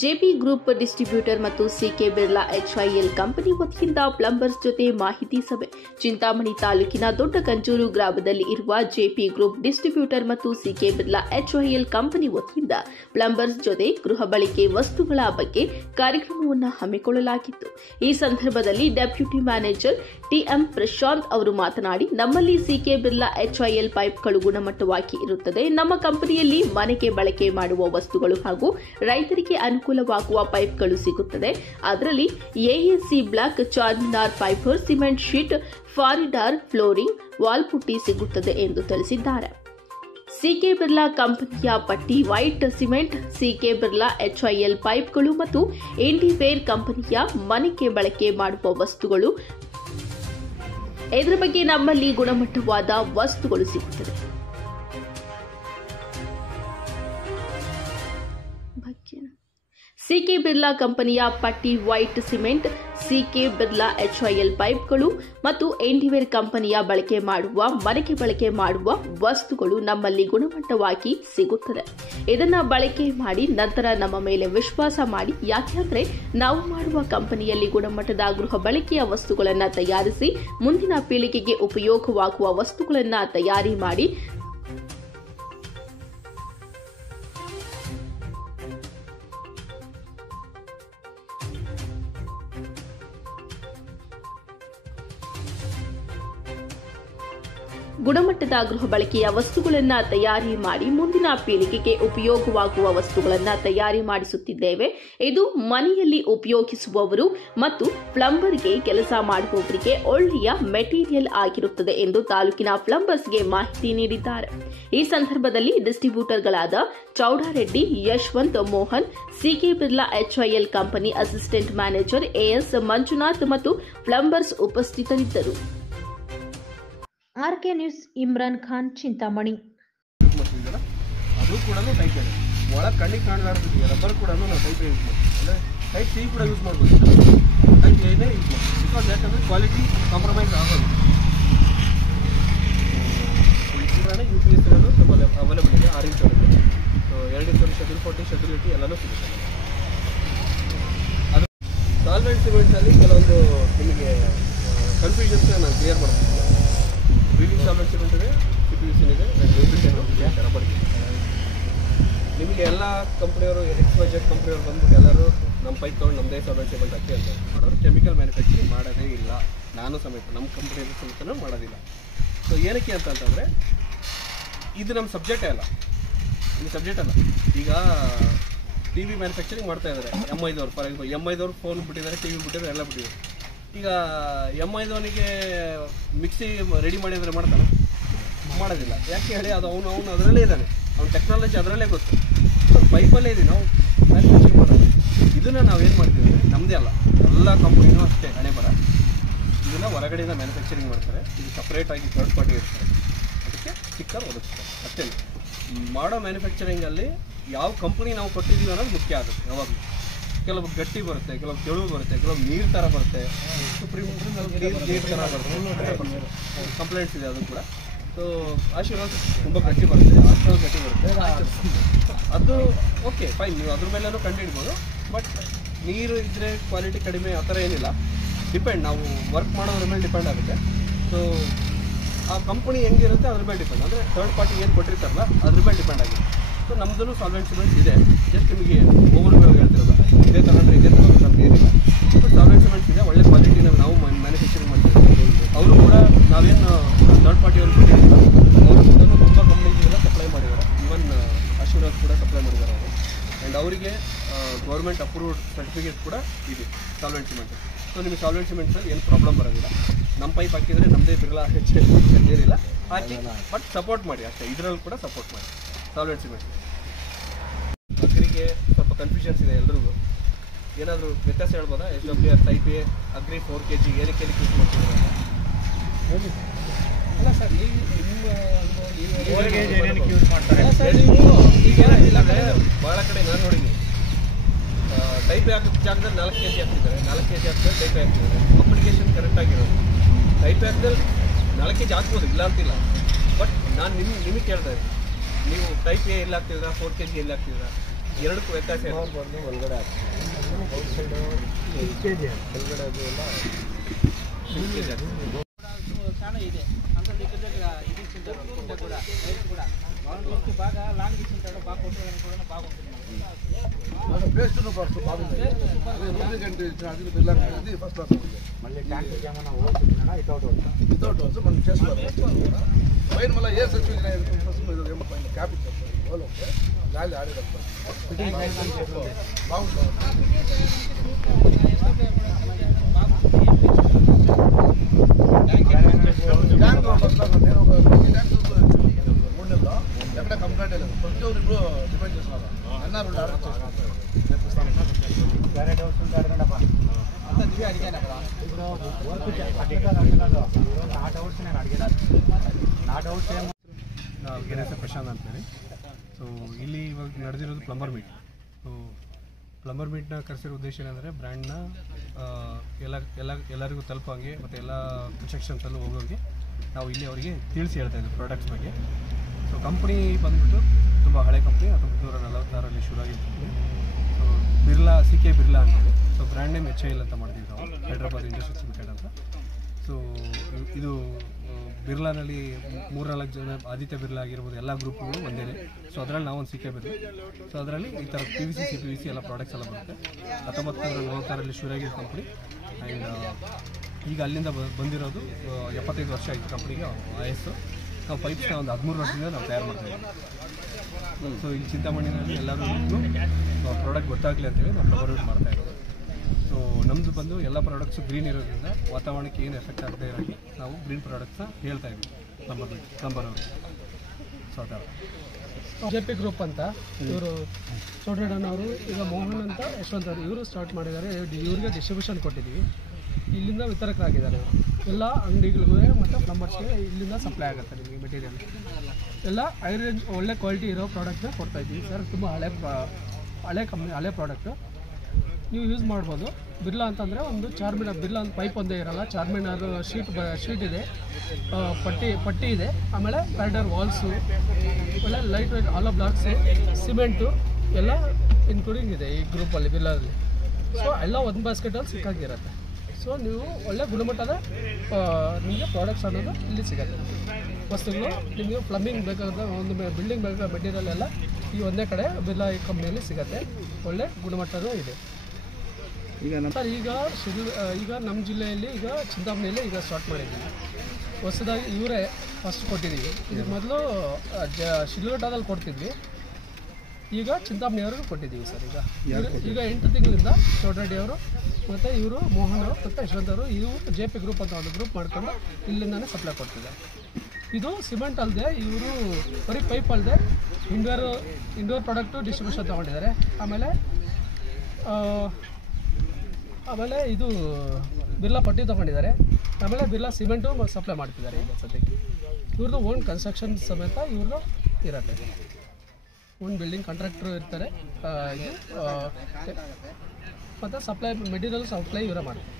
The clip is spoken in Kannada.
ಜೆಪಿ ಗ್ರೂಪ್ ಡಿಸ್ಟ್ರಿಬ್ಯೂಟರ್ ಮತ್ತು ಸಿಕೆ ಬಿರ್ಲಾ ಎಚ್ಐಎಲ್ ಕಂಪನಿ ವತಿಯಿಂದ ಪ್ಲಂಬರ್ಸ್ ಜೊತೆ ಮಾಹಿತಿ ಸಭೆ. ಚಿಂತಾಮಣಿ ತಾಲೂಕಿನ ದೊಡ್ಡ ಕಂಚೂರು ಗ್ರಾಮದಲ್ಲಿ ಇರುವ ಜೆಪಿ ಗ್ರೂಪ್ ಡಿಸ್ಟ್ರಿಬ್ಯೂಟರ್ ಮತ್ತು ಸಿಕೆ ಬಿರ್ಲಾ ಎಚ್ಐಎಲ್ ಕಂಪನಿ ವತಿಯಿಂದ ಪ್ಲಂಬರ್ಸ್ ಜೊತೆ ಗೃಹ ಬಳಕೆ ವಸ್ತುಗಳ ಬಗ್ಗೆ ಕಾರ್ಯಕ್ರಮವನ್ನು ಹಮ್ಮಿಕೊಳ್ಳಲಾಗಿತ್ತು. ಈ ಸಂದರ್ಭದಲ್ಲಿ ಡೆಪ್ಯೂಟಿ ಮ್ಯಾನೇಜರ್ ಟಿಎಂ ಪ್ರಶಾಂತ್ ಅವರು ಮಾತನಾಡಿ, ನಮ್ಮಲ್ಲಿ ಸಿಕೆ ಬಿರ್ಲಾ ಎಚ್ಐಎಲ್ ಪೈಪ್ಗಳು ಗುಣಮಟ್ಟವಾಗಿ ಇರುತ್ತದೆ. ನಮ್ಮ ಕಂಪನಿಯಲ್ಲಿ ಮನೆಗೆ ಬಳಕೆ ಮಾಡುವ ವಸ್ತುಗಳು ಹಾಗೂ ರೈತರಿಗೆ ಅನುಕೂಲವಾಗುವ ಪೈಪ್ಗಳು ಸಿಗುತ್ತದೆ. ಅದರಲ್ಲಿ ಎಎಸಿ ಬ್ಲಾಕ್, ಚಾರ್ಮಿನಾರ್ ಪೈಪರ್, ಸಿಮೆಂಟ್ ಶೀಟ್, ಫಾರಿಡಾರ್, ಫ್ಲೋರಿಂಗ್, ವಾಲ್ ಪುಟ್ಟಿ ಸಿಗುತ್ತದೆ ಎಂದು ತಿಳಿಸಿದ್ದಾರೆ. ಸಿಕೆ ಬಿರ್ಲಾ ಕಂಪನಿಯ ಪಟ್ಟಿ, white cement, CK Birla HIL ಪೈಪ್ಗಳು ಮತ್ತು ಇಂಡಿವೇರ್ ಕಂಪನಿಯ ಮನೆಗೆ ಬಳಕೆ ಮಾಡುವ ವಸ್ತುಗಳು, ಇದರ ಬಗ್ಗೆ ನಮ್ಮಲ್ಲಿ ಗುಣಮಟ್ಟವಾದ ವಸ್ತುಗಳು ಸಿಗುತ್ತದೆ. ಸಿಕೆ ಬಿರ್ಲಾ ಕಂಪನಿಯ ಪಟ್ಟಿ, white cement, CK Birla HIL ಪೈಪ್ಗಳು ಮತ್ತು ಇಂಡಿವೇರ್ ಕಂಪನಿಯ ಬಳಕೆ ಮಾಡುವ ಮನೆಗೆ ಬಳಕೆ ಮಾಡುವ ವಸ್ತುಗಳು ನಮ್ಮಲ್ಲಿ ಗುಣಮಟ್ಟವಾಗಿ ಸಿಗುತ್ತದೆ. ಇದನ್ನ ಬಳಕೆ ಮಾಡಿ ನಂತರ ನಮ್ಮ ಮೇಲೆ ವಿಶ್ವಾಸ ಮಾಡಿ. ಯಾಕೆಂದ್ರೆ ನಾವು ಮಾಡುವ ಕಂಪನಿಯಲ್ಲಿ ಗುಣಮಟ್ಟದ ಗೃಹ ಬಳಕೆಯ ವಸ್ತುಗಳನ್ನು ತಯಾರಿಸಿ ಮುಂದಿನ ಪೀಳಿಗೆಗೆ ಉಪಯೋಗವಾಗುವ ವಸ್ತುಗಳನ್ನು ತಯಾರಿ ಮಾಡಿ ಗುಣಮಟ್ಟದ ಗೃಹ ಬಳಕೆಯ ವಸ್ತುಗಳನ್ನು ತಯಾರಿ ಮಾಡಿ ಮುಂದಿನ ಪೀಳಿಗೆಗೆ ಉಪಯೋಗವಾಗುವ ವಸ್ತುಗಳನ್ನು ತಯಾರಿ ಮಾಡಿಸುತ್ತಿದ್ದೇವೆ. ಇದು ಮನೆಯಲ್ಲಿ ಉಪಯೋಗಿಸುವವರು ಮತ್ತು ಪ್ಲಂಬರ್ಗೆ ಕೆಲಸ ಮಾಡುವವರಿಗೆ ಒಳ್ಳೆಯ ಮೆಟೀರಿಯಲ್ ಆಗಿರುತ್ತದೆ ಎಂದು ತಾಲೂಕಿನ ಪ್ಲಂಬರ್ಸ್ಗೆ ಮಾಹಿತಿ ನೀಡಿದ್ದಾರೆ. ಈ ಸಂದರ್ಭದಲ್ಲಿ ಡಿಸ್ಟ್ರಿಬ್ಯೂಟರ್ಗಳಾದ Chowdareddy, Yashwant, Mohan, CK Birla HIL company assistant manager AS Manjunath ಮತ್ತು ಪ್ಲಂಬರ್ಸ್ ಉಪಸ್ಥಿತರಿದ್ದರು. RK news, Imran Khan, Chintamani. ಅದು ಕೂಡ ಟೈಪ್ ಇದೆ, ಒಳಗೆ ಕಣ್ಣಿಗೆ ಕಾಣಲಾರ್ದು ರಬ್ಬರ್ ಕೂಡ ನಾವು ಟೈಪ್ ಯೂಸ್ ಮಾಡ್ತೀವಿ. ಅಂದರೆ ಟೈಪ್ ಸಿ ಕೂಡ ಯೂಸ್ ಮಾಡ್ಬೋದು, ಟೈಪ್ ಏನೇ ಯೂಸ್ ಮಾಡ್ತೀವಿ. ಬಿಕಾಸ್ ಯಾಕಂದರೆ ಕ್ವಾಲಿಟಿ ಕಾಂಪ್ರಮೈಸ್ ಆಗೋದು. ಕೂಡ UPS ಸ್ವಲ್ಪ ಅವೈಲೇಬಲ್ ಇದೆ 6 ಇಂಚ್ ಒಳಗೆ. ಸೊ 2 ಇಂಚ್ ಶೆಡ್ಯೂಲ್ 40 ಶೆಡ್ಯೂಲಿಟಿ ಎಲ್ಲನೂ ಸಿಗುತ್ತೆ. ಅದು ಸಾಲ್ವೆಂಟ್ ಸಿಮೆಂಟ್ಸಲ್ಲಿ ಕೆಲವೊಂದು ನಿಮಗೆ ಕನ್ಫ್ಯೂಷನ್ಸ್ ನಾನು ಕ್ಲಿಯರ್ ಮಾಡ್ತೀನಿ. ಬ್ರೀಡಿಂಗ್ ಸಾಲ್ವೆಂಟ್ ಸಿಮೆಂಟ್ ಇದೆ, CPVC ಇದೆ, ರಬ್ಬರ್. ನಿಮಗೆ ಎಲ್ಲ ಕಂಪ್ನಿಯವರು XYZ ಕಂಪ್ನಿಯವರು ಬಂದ್ಬಿಟ್ಟು ಎಲ್ಲರೂ ನಮ್ಮ ಪೈಪ್ ತೊಗೊಂಡು ನಮ್ಮದೇ ಸಾಲ್ವೆಂಟ್ ಸಿಮೆಂಟ್ ಹಾಕಿ ಅಂತ ಮಾಡೋರು ಕೆಮಿಕಲ್ ಮ್ಯಾನುಫ್ಯಾಕ್ಚರಿಂಗ್ ಮಾಡೋದೇ ಇಲ್ಲ. ನಾನು ಸಮೇತ ನಮ್ಮ ಕಂಪ್ನಿಯಲ್ಲಿ ಸಮೇತ ಮಾಡೋದಿಲ್ಲ. ಸೊ ಏನಕ್ಕೆ ಅಂತಂದರೆ ಇದು ನಮ್ಮ ಸಬ್ಜೆಕ್ಟೇ ಅಲ್ಲ, ಇದು ಸಬ್ಜೆಕ್ಟ್ ಅಲ್ಲ. ಈಗ TV ಮ್ಯಾನುಫ್ಯಾಕ್ಚರಿಂಗ್ ಮಾಡ್ತಾ ಇದ್ದಾರೆ M5 ಅವರು. ಫಾರ್ ಎಕ್ಸಾಂಪಲ್ M5 ಅವರು ಫೋನ್ ಬಿಟ್ಟಿದ್ದಾರೆ, TV ಬಿಟ್ಟಿದ್ದಾರೆ, ಎಲ್ಲ ಬಿಟ್ಟಿದ್ದಾರೆ. ಈಗ M5 ಮಿಕ್ಸಿ ರೆಡಿ ಮಾಡಿದರೆ ಮಾಡ್ತಾನೆ? ಮಾಡೋದಿಲ್ಲ. ಯಾಕೆ ಹೇಳಿ, ಅದು ಅವನು ಅದರಲ್ಲೇ ಇದ್ದಾನೆ, ಅವ್ನ ಟೆಕ್ನಾಲಜಿ ಅದರಲ್ಲೇ ಗೊತ್ತು. ಪೈಪಲ್ಲೇ ಇದೆ, ನಾವು ಮ್ಯಾನುಫ್ಯಾಕ್ಚರಿಂಗ್ ಮಾಡೋದು. ಇದನ್ನು ನಾವೇನು ಮಾಡ್ತೀವಿ ಅಂದರೆ ನಮ್ಮದೇ ಅಲ್ಲ, ಎಲ್ಲ ಕಂಪ್ನಿನೂ ಅಷ್ಟೇ ಹಣೆ ಬರ. ಇದನ್ನು ಹೊರಗಡೆಯಿಂದ ಮ್ಯಾನುಫ್ಯಾಕ್ಚರಿಂಗ್ ಮಾಡ್ತಾರೆ. ಇದು ಸಪ್ರೇಟಾಗಿ ಥರ್ಡ್ ಪಾರ್ಟಿ ಇರ್ತಾರೆ, ಅದಕ್ಕೆ ಸ್ಟಿಕ್ಕರ್ ಒದಗಿಸ್ತಾರೆ ಅಷ್ಟೇ. ಮಾಡೋ ಮ್ಯಾನುಫ್ಯಾಕ್ಚರಿಂಗಲ್ಲಿ ಯಾವ ಕಂಪ್ನಿ ನಾವು ಕೊಟ್ಟಿದ್ದೀವಿ ಅನ್ನೋದು ಮುಖ್ಯ ಆಗುತ್ತೆ. ಯಾವಾಗಲೂ ಕೆಲವು ಗಟ್ಟಿ ಬರುತ್ತೆ, ಕೆಲವು ತೆಳು ಬರುತ್ತೆ, ಕೆಲವು ನೀರು ಥರ ಬರುತ್ತೆ, ನೀರು ಥರ ಬರುತ್ತೆ. ಕಂಪ್ಲೇಂಟ್ಸ್ ಇದೆ ಅದು ಕೂಡ. ಸೊ ಆಶೀರ್ವಾದ್ ತುಂಬ ಗಟ್ಟಿ ಬರುತ್ತೆ, ಆಸ್ಟ್ರಲ್ ಗಟ್ಟಿ ಬರುತ್ತೆ. ಅದು ಓಕೆ ಫೈನ್, ನೀವು ಅದ್ರ ಮೇಲೂ ಕಂಡುಹಿಡ್ಬೋದು. ಬಟ್ ನೀರು ಇದ್ದರೆ ಕ್ವಾಲಿಟಿ ಕಡಿಮೆ ಆ ಥರ ಏನಿಲ್ಲ. ಡಿಪೆಂಡ್, ನಾವು ವರ್ಕ್ ಮಾಡೋದ್ರ ಮೇಲೆ ಡಿಪೆಂಡ್ ಆಗುತ್ತೆ. ಸೊ ಆ ಕಂಪ್ನಿ ಹೆಂಗಿರುತ್ತೆ ಅದ್ರ ಮೇಲೆ ಡಿಪೆಂಡ್. ಅಂದರೆ ಥರ್ಡ್ ಪಾರ್ಟಿ ಏನು ಕೊಟ್ಟಿರ್ತಾರಲ್ಲ ಅದ್ರ ಮೇಲೆ ಡಿಪೆಂಡ್ ಆಗುತ್ತೆ. ಸೊ ನಮ್ಮದೂ ಸಾಲ್ವೆಂಟ್ ಸಿಮೆಂಟ್ಸ್ ಇದೆ. ಜಸ್ಟ್ ನಿಮಗೆ ಓವರ್ ಹೇಳ್ತಿರೋದು ಇದೇ ತಗೊಂಡ್ರೆ ಇದೇ ತಗೊಂಡ್ರೆ ಅಂತ ಏನಿಲ್ಲ. ಬಟ್ ಸಾಲ್ವೆಂಟ್ ಸಿಮೆಂಟ್ಸ್ ಇದೆ, ಒಳ್ಳೆ ಕ್ವಾಲಿಟಿನ ನಾವು ಮ್ಯಾನುಫ್ಯಾಕ್ಚರಿಂಗ್ ಮಾಡ್ತೀವಿ. ಅವರು ಕೂಡ ನಾವೇನು ಥರ್ಡ್ ಪಾರ್ಟಿಯವರು ಕೊಟ್ಟಿರ್ತೀವಿ, ಅವರು ಕೂಡ ತುಂಬ ಕಂಪ್ನೀಸ್ಗೆಲ್ಲ ಸಪ್ಲೈ ಮಾಡಿದ್ದಾರೆ. ಈವನ್ ಆಶೀರ್ವಾದ್ ಕೂಡ ಸಪ್ಲೈ ಮಾಡಿದ್ದಾರೆ ಅವರು. ಆ್ಯಂಡ್ ಅವರಿಗೆ ಗೌರ್ಮೆಂಟ್ ಅಪ್ರೂವ್ಡ್ ಸರ್ಟಿಫಿಕೇಟ್ ಕೂಡ ಇದೆ ಸಾಲ್ವೆಂಟ್ ಸಿಮೆಂಟ್. ಸೊ ನಿಮಗೆ ಸಾಲ್ವೆಂಟ್ ಸಿಮೆಂಟ್ಸಲ್ಲಿ ಏನು ಪ್ರಾಬ್ಲಮ್ ಬರೋದಿಲ್ಲ. ನಮ್ಮ ಪೈಪ್ ಹಾಕಿದರೆ ನಮ್ಮದೇ ಬಿರ್ಲಾ ಏನಿಲ್ಲ ಹಾಕಿ, ಬಟ್ ಸಪೋರ್ಟ್ ಮಾಡಿ ಅಷ್ಟೇ. ಇದರಲ್ಲಿ ಕೂಡ ಸಪೋರ್ಟ್ ಮಾಡಿ ಸಾಲ್ವೆಂಟ್ ಸಿಮೆಂಟ್. ಅಗ್ರಿಗೆ ಸ್ವಲ್ಪ ಕನ್ಫ್ಯೂಷನ್ಸ್ ಇದೆ ಎಲ್ರಿಗೂ. ಏನಾದರೂ ವ್ಯತ್ಯಾಸ ಹೇಳ್ಬೋದಾ? SWR type A agri 4 kg ಏನಕ್ಕೆ ಯೂಸ್ ಮಾಡ್ತಿದ್ದಾರೆ? ಇಲ್ಲ ಸರ್, ಈಗ ಏನಾಗಿಲ್ಲ ಅಂದರೆ ಭಾಳ ಕಡೆ ನಾನು ನೋಡಿದ್ದೀನಿ, ಟೈಪ್ A ಹಾಕಿದ ಜಾಗದಲ್ಲಿ 4 kg ಹಾಕ್ತಿದ್ದಾರೆ, 4 kg ಹಾಕಿದ್ರೆ ಟೈಪ್ A ಹಾಕ್ತಿದ್ದಾರೆ. ಅಪ್ಲಿಕೇಶನ್ ಕರೆಕ್ಟಾಗಿರೋದು. ಟೈಪ್ A ಹಾಕಿದಲ್ಲಿ 4 kg ಹಾಕ್ಬೋದು, ಇಲ್ಲ ಅಂತಿಲ್ಲ. ಬಟ್ ನಾನು ನಿಮಗೆ ಕೇಳ್ತಾ ಇದ್ದೀನಿ, ನೀವು ಟೈಪ್ A ಎಲ್ಲಿ ಹಾಕ್ತಿದ್ದೀರಾ, 4 kg ಎಲ್ಲಿ ಹಾಕ್ತಿದ್ದೀರಾ? ಎರಡಕ್ಕೂ ವ್ಯತ್ಯಾಸ ಇದೆ. ಬಂದು ಒಳಗಡೆ ಔಟ್ಸೈಡು ಒಳಗಡೆ ಅದು ಎಲ್ಲ చాలా ಇದೆ అంత దగ్గర ఇది ఇచ్చింటారు కింద కూడా రైట్ కూడా వాళ్ళకి బాగా లాంగ్ ఇచ్చింటాడు బాగా కొట్టడానికి కూడా బాగుంటుంది పేస్ట్ బాగుంది అది బిర్లా అది ఫస్ట్ క్లాస్ ఉంది. మళ్ళీ ట్యాంక్ ఏమైనా హోల్స్ ఇచ్చినా వితౌట్ హోల్స్ మనం చేసుకోవాలి. పైన మళ్ళీ ఏ సిచ్యువేషన్ ఫస్ట్ ఏమో పైన క్యాప్ ఇచ్చారు హోల్ ఉంటే గాలి ఆడేటప్పుడు బాగుంటుంది. ట్యాంక్ నేను ఒక 3 ట్యాంక్స్ 3 నెలల్లో ఎక్కడ కంప్లైంట్ లేదు. ఫస్ట్ ఇప్పుడు డిపెండ్ చేస్తున్నారు అన్నారు గ్యారెంటీ వస్తుంది అడగండప్ప అంతా నువ్వే అడిగాను అక్కడ. ఇప్పుడు నాట్ అవుట్స్ నేను అడిగాను. ನಾಟ್ ಔಟ್ ಸೇಮ್ ನಾವು ಗೆಣಸ ಪ್ರಶಾಂತ್ ಅಂತೇಳಿ. ಸೊ ಇಲ್ಲಿ ಇವಾಗ ನಡೆದಿರೋದು ಪ್ಲಂಬರ್ ಮೀಟ್. ಸೊ ಪ್ಲಂಬರ್ ಮೀಟ್ನ ಕರೆಸಿರೋ ಉದ್ದೇಶ ಏನಂದರೆ ಬ್ರ್ಯಾಂಡ್ನ ಎಲ್ಲರಿಗೂ ತಲುಪೋಂಗೆ ಮತ್ತು ಎಲ್ಲ ಸೆಕ್ಷನ್ಸಲ್ಲೂ ಹೋಗೋಂಗೆ ನಾವು ಇಲ್ಲಿ ಅವರಿಗೆ ತಿಳಿಸಿ ಹೇಳ್ತಾಯಿದ್ವಿ ಪ್ರಾಡಕ್ಟ್ಸ್ ಬಗ್ಗೆ. ಸೊ ಕಂಪ್ನಿ ಬಂದುಬಿಟ್ಟು ತುಂಬ ಹಳೆ ಕಂಪ್ನಿ, 1946ರಲ್ಲಿ ಶುರುವಾಗಿತ್ತು. ಸೊ ಬಿರ್ಲಾ CK ಬಿರ್ಲಾ ಅಂತೇಳಿ. ಸೊ ಬ್ರ್ಯಾಂಡ್ ನೇಮ್ HIL ಅಂತ ಮಾಡ್ತೀವಿ ನಾವು, ಹೈದ್ರಾಬಾದ್ ಇಂಡಸ್ಟ್ರೀಸ್ ಲಿಮಿಟೆಡ್ ಅಂತ. ಸೊ ಇದು ಬಿರ್ಲಾನಲ್ಲಿ 3-4 ಜನ, ಆದಿತ್ಯ ಬಿರ್ಲಾ ಆಗಿರ್ಬೋದು, ಎಲ್ಲ ಗ್ರೂಪ್ಗಳು ಒಂದೇ. ಸೊ ಅದರಲ್ಲಿ ನಾವೊಂದು CK ಬಿರ್ಲಾ. ಸೊ ಅದರಲ್ಲಿ ಈ ಥರ PVC CPVC ಎಲ್ಲ ಪ್ರಾಡಕ್ಟ್ಸ್ ಎಲ್ಲ ಬರುತ್ತೆ. 1946ರಲ್ಲಿ ಶುರುವಾಗಿದ್ದ ಕಂಪ್ನಿ. ಆ್ಯಂಡ್ ಈಗ ಅಲ್ಲಿಂದ ಬಂದಿರೋದು 75 ವರ್ಷ ಆಯಿತು ಕಂಪ್ನಿಗೆ ಆಯಸ್ಸು. ನಾವು ಪೈಪ್ಸ್ನ ಒಂದು 13 ವರ್ಷದಿಂದ ನಾವು ತಯಾರು ಮಾಡ್ತಾಯಿದ್ದೀವಿ. ಸೊ ಇಲ್ಲಿ ಚಿಂತಾಮಣಿನಲ್ಲಿ ಎಲ್ಲರಿಗೂ ಪ್ರಾಡಕ್ಟ್ ಗೊತ್ತಾಗಲಿ ಅಂತೇಳಿ ನಾವು ಪ್ರೊವೈಡ್ ಮಾಡ್ತಾಯಿರೋದು. ಸೊ ನಮ್ಮದು ಬಂದು ಎಲ್ಲ ಪ್ರಾಡಕ್ಟ್ಸು ಗ್ರೀನ್ ಇರೋದ್ರಿಂದ ವಾತಾವರಣಕ್ಕೆ ಏನು ಎಫೆಕ್ಟ್ ಆಗದೆ ಇರೋಕ್ಕೆ ನಾವು ಗ್ರೀನ್ ಪ್ರಾಡಕ್ಟ್ಸ್ನ ಹೇಳ್ತಾ ಇದ್ವಿ ಪ್ಲಂಬರ್ ಅವರು. ಸೊ ಅದರ JP ಗ್ರೂಪ್ ಅಂತ ಇವರು ಚೌಡಣ್ಣವರು, ಈಗ ಮೋಹನ್ ಅಂತ ಯಶವಂತ್ ಅವರು, ಇವರು ಸ್ಟಾರ್ಟ್ ಮಾಡಿದ್ದಾರೆ. ಇವ್ರಿಗೆ ಡಿಸ್ಟ್ರಿಬ್ಯೂಷನ್ ಕೊಟ್ಟಿದ್ದೀವಿ. ಇಲ್ಲಿಂದ ವಿತರಕರಾಗಿದ್ದಾರೆ. ಎಲ್ಲ ಅಂಗಡಿಗಳಿಗೂ ಮತ್ತು ಪ್ಲಂಬರ್ಸ್ಗೆ ಇಲ್ಲಿಂದ ಸಪ್ಲೈ ಆಗುತ್ತೆ ನಿಮಗೆ ಮೆಟೀರಿಯಲ್. ಎಲ್ಲ ಹೈ ರೇಂಜ್ ಒಳ್ಳೆ ಕ್ವಾಲಿಟಿ ಇರೋ ಪ್ರಾಡಕ್ಟ್ನ ಕೊಡ್ತಾಯಿದ್ದೀವಿ ಸರ್. ತುಂಬ ಹಳೆ ಕಂಪ್ನಿ, ಹಳೆ ಪ್ರಾಡಕ್ಟು ನೀವು ಯೂಸ್ ಮಾಡ್ಬೋದು. ಬಿರ್ಲಾ ಅಂತಂದರೆ ಒಂದು ಚಾರ್ಮಿನಾರ್, ಬಿರ್ಲಾ ಅಂತ ಪೈಪ್ ಒಂದೇ ಇರೋಲ್ಲ, ಚಾರ್ಮಿನಾರ್ ಶೀಟ್ ಇದೆ, ಪಟ್ಟಿ ಇದೆ, ಆಮೇಲೆ ಪ್ಯಾಡರ್ ವಾಲ್ಸು, ಒಳ್ಳೆ ಲೈಟ್ ವೆಯ್ಟ್ ಆಲೋ ಬ್ಲಾಕ್ಸು, ಸಿಮೆಂಟು ಎಲ್ಲ ಇನ್ಕ್ಲೂಡಿಂಗ್ ಇದೆ ಈ ಗ್ರೂಪಲ್ಲಿ ಬಿರ್ಲಾದಲ್ಲಿ. ಸೊ ಎಲ್ಲ ಒಂದು ಬಾಸ್ಕೆಟಲ್ಲಿ ಸಿಕ್ಕಾಗಿರುತ್ತೆ. ಸೊ ನೀವು ಒಳ್ಳೆ ಗುಣಮಟ್ಟದ ನಿಮಗೆ ಪ್ರಾಡಕ್ಟ್ಸ್ ಅನ್ನೋದು ಇಲ್ಲಿ ಸಿಗುತ್ತೆ. ವಸ್ತುಗಳು ನಿಮಗೆ ಪ್ಲಂಬಿಂಗ್ ಬೇಕಾದ ಒಂದು ಬಿಲ್ಡಿಂಗ್ ಬೇಕಾದ ಮೆಟೀರಿಯಲ್ ಎಲ್ಲ ಈ ಒಂದೇ ಕಡೆ ಬಿರ್ಲಾ ಈ ಕಂಪ್ನಿಯಲ್ಲಿ ಸಿಗುತ್ತೆ. ಒಳ್ಳೆ ಗುಣಮಟ್ಟನೂ ಇದೆ. ಸರ್ ಈಗ ನಮ್ಮ ಜಿಲ್ಲೆಯಲ್ಲಿ ಈಗ ಚಿಂತಾಮಣಿಯಲ್ಲಿ ಈಗ ಸ್ಟಾರ್ಟ್ ಮಾಡಿದ್ದೀವಿ. ಹೊಸದಾಗಿ ಇವರೇ ಫಸ್ಟ್ ಕೊಟ್ಟಿದ್ದೀವಿ. ಇದಕ್ಕೆ ಮೊದಲು ಶಿಡ್ಲಘಟ್ಟದಲ್ಲಿ ಕೊಡ್ತಿದ್ವಿ, ಈಗ ಚಿಂತಾಮಣಿಯವ್ರಿಗೂ ಕೊಟ್ಟಿದ್ದೀವಿ ಸರ್. ಈಗ 8 ತಿಂಗಳಿಂದ ಚೌಡರೆಡ್ಡಿ ಅವರು ಮತ್ತು ಇವರು ಮೋಹನ್ ಅವರು ಮತ್ತು ಯಶವಂತ್ ಅವರು, ಇವರು JP ಗ್ರೂಪ್ ಅಂತ ಒಂದು ಗ್ರೂಪ್ ಮಾಡ್ಕೊಂಡು ಇಲ್ಲಿಂದಾನೇ ಸಪ್ಲೈ ಕೊಡ್ತಿದ್ದಾರೆ. ಇದು ಸಿಮೆಂಟ್ ಅಲ್ಲದೆ ಇವರು ಬರೀ ಪೈಪ್ ಅಲ್ಲದೆ ಇಂಡೋರ್ ಪ್ರಾಡಕ್ಟು ಡಿಸ್ಟ್ರಿಬ್ಯೂಷನ್ ತೊಗೊಂಡಿದ್ದಾರೆ. ಆಮೇಲೆ ಇದು ಬಿರ್ಲಾ ಪಟ್ಟಿ ತೊಗೊಂಡಿದ್ದಾರೆ. ಆಮೇಲೆ ಬಿರ್ಲಾ ಸಿಮೆಂಟು ಸಪ್ಲೈ ಮಾಡ್ತಿದ್ದಾರೆ ಈಗ ಸದ್ಯಕ್ಕೆ. ಇವ್ರದ್ದು ಓನ್ ಕನ್ಸ್ಟ್ರಕ್ಷನ್ ಸಮೇತ ಇವ್ರದ್ದು ಇರುತ್ತೆ. ಓನ್ ಬಿಲ್ಡಿಂಗ್ ಕಾಂಟ್ರಾಕ್ಟ್ರು ಇರ್ತಾರೆ. ಇದು ಮತ್ತು ಸಪ್ಲೈ ಮೆಟೀರಿಯಲ್ ಸಪ್ಲೈ ಇವರೇ ಮಾಡ್ತಾರೆ.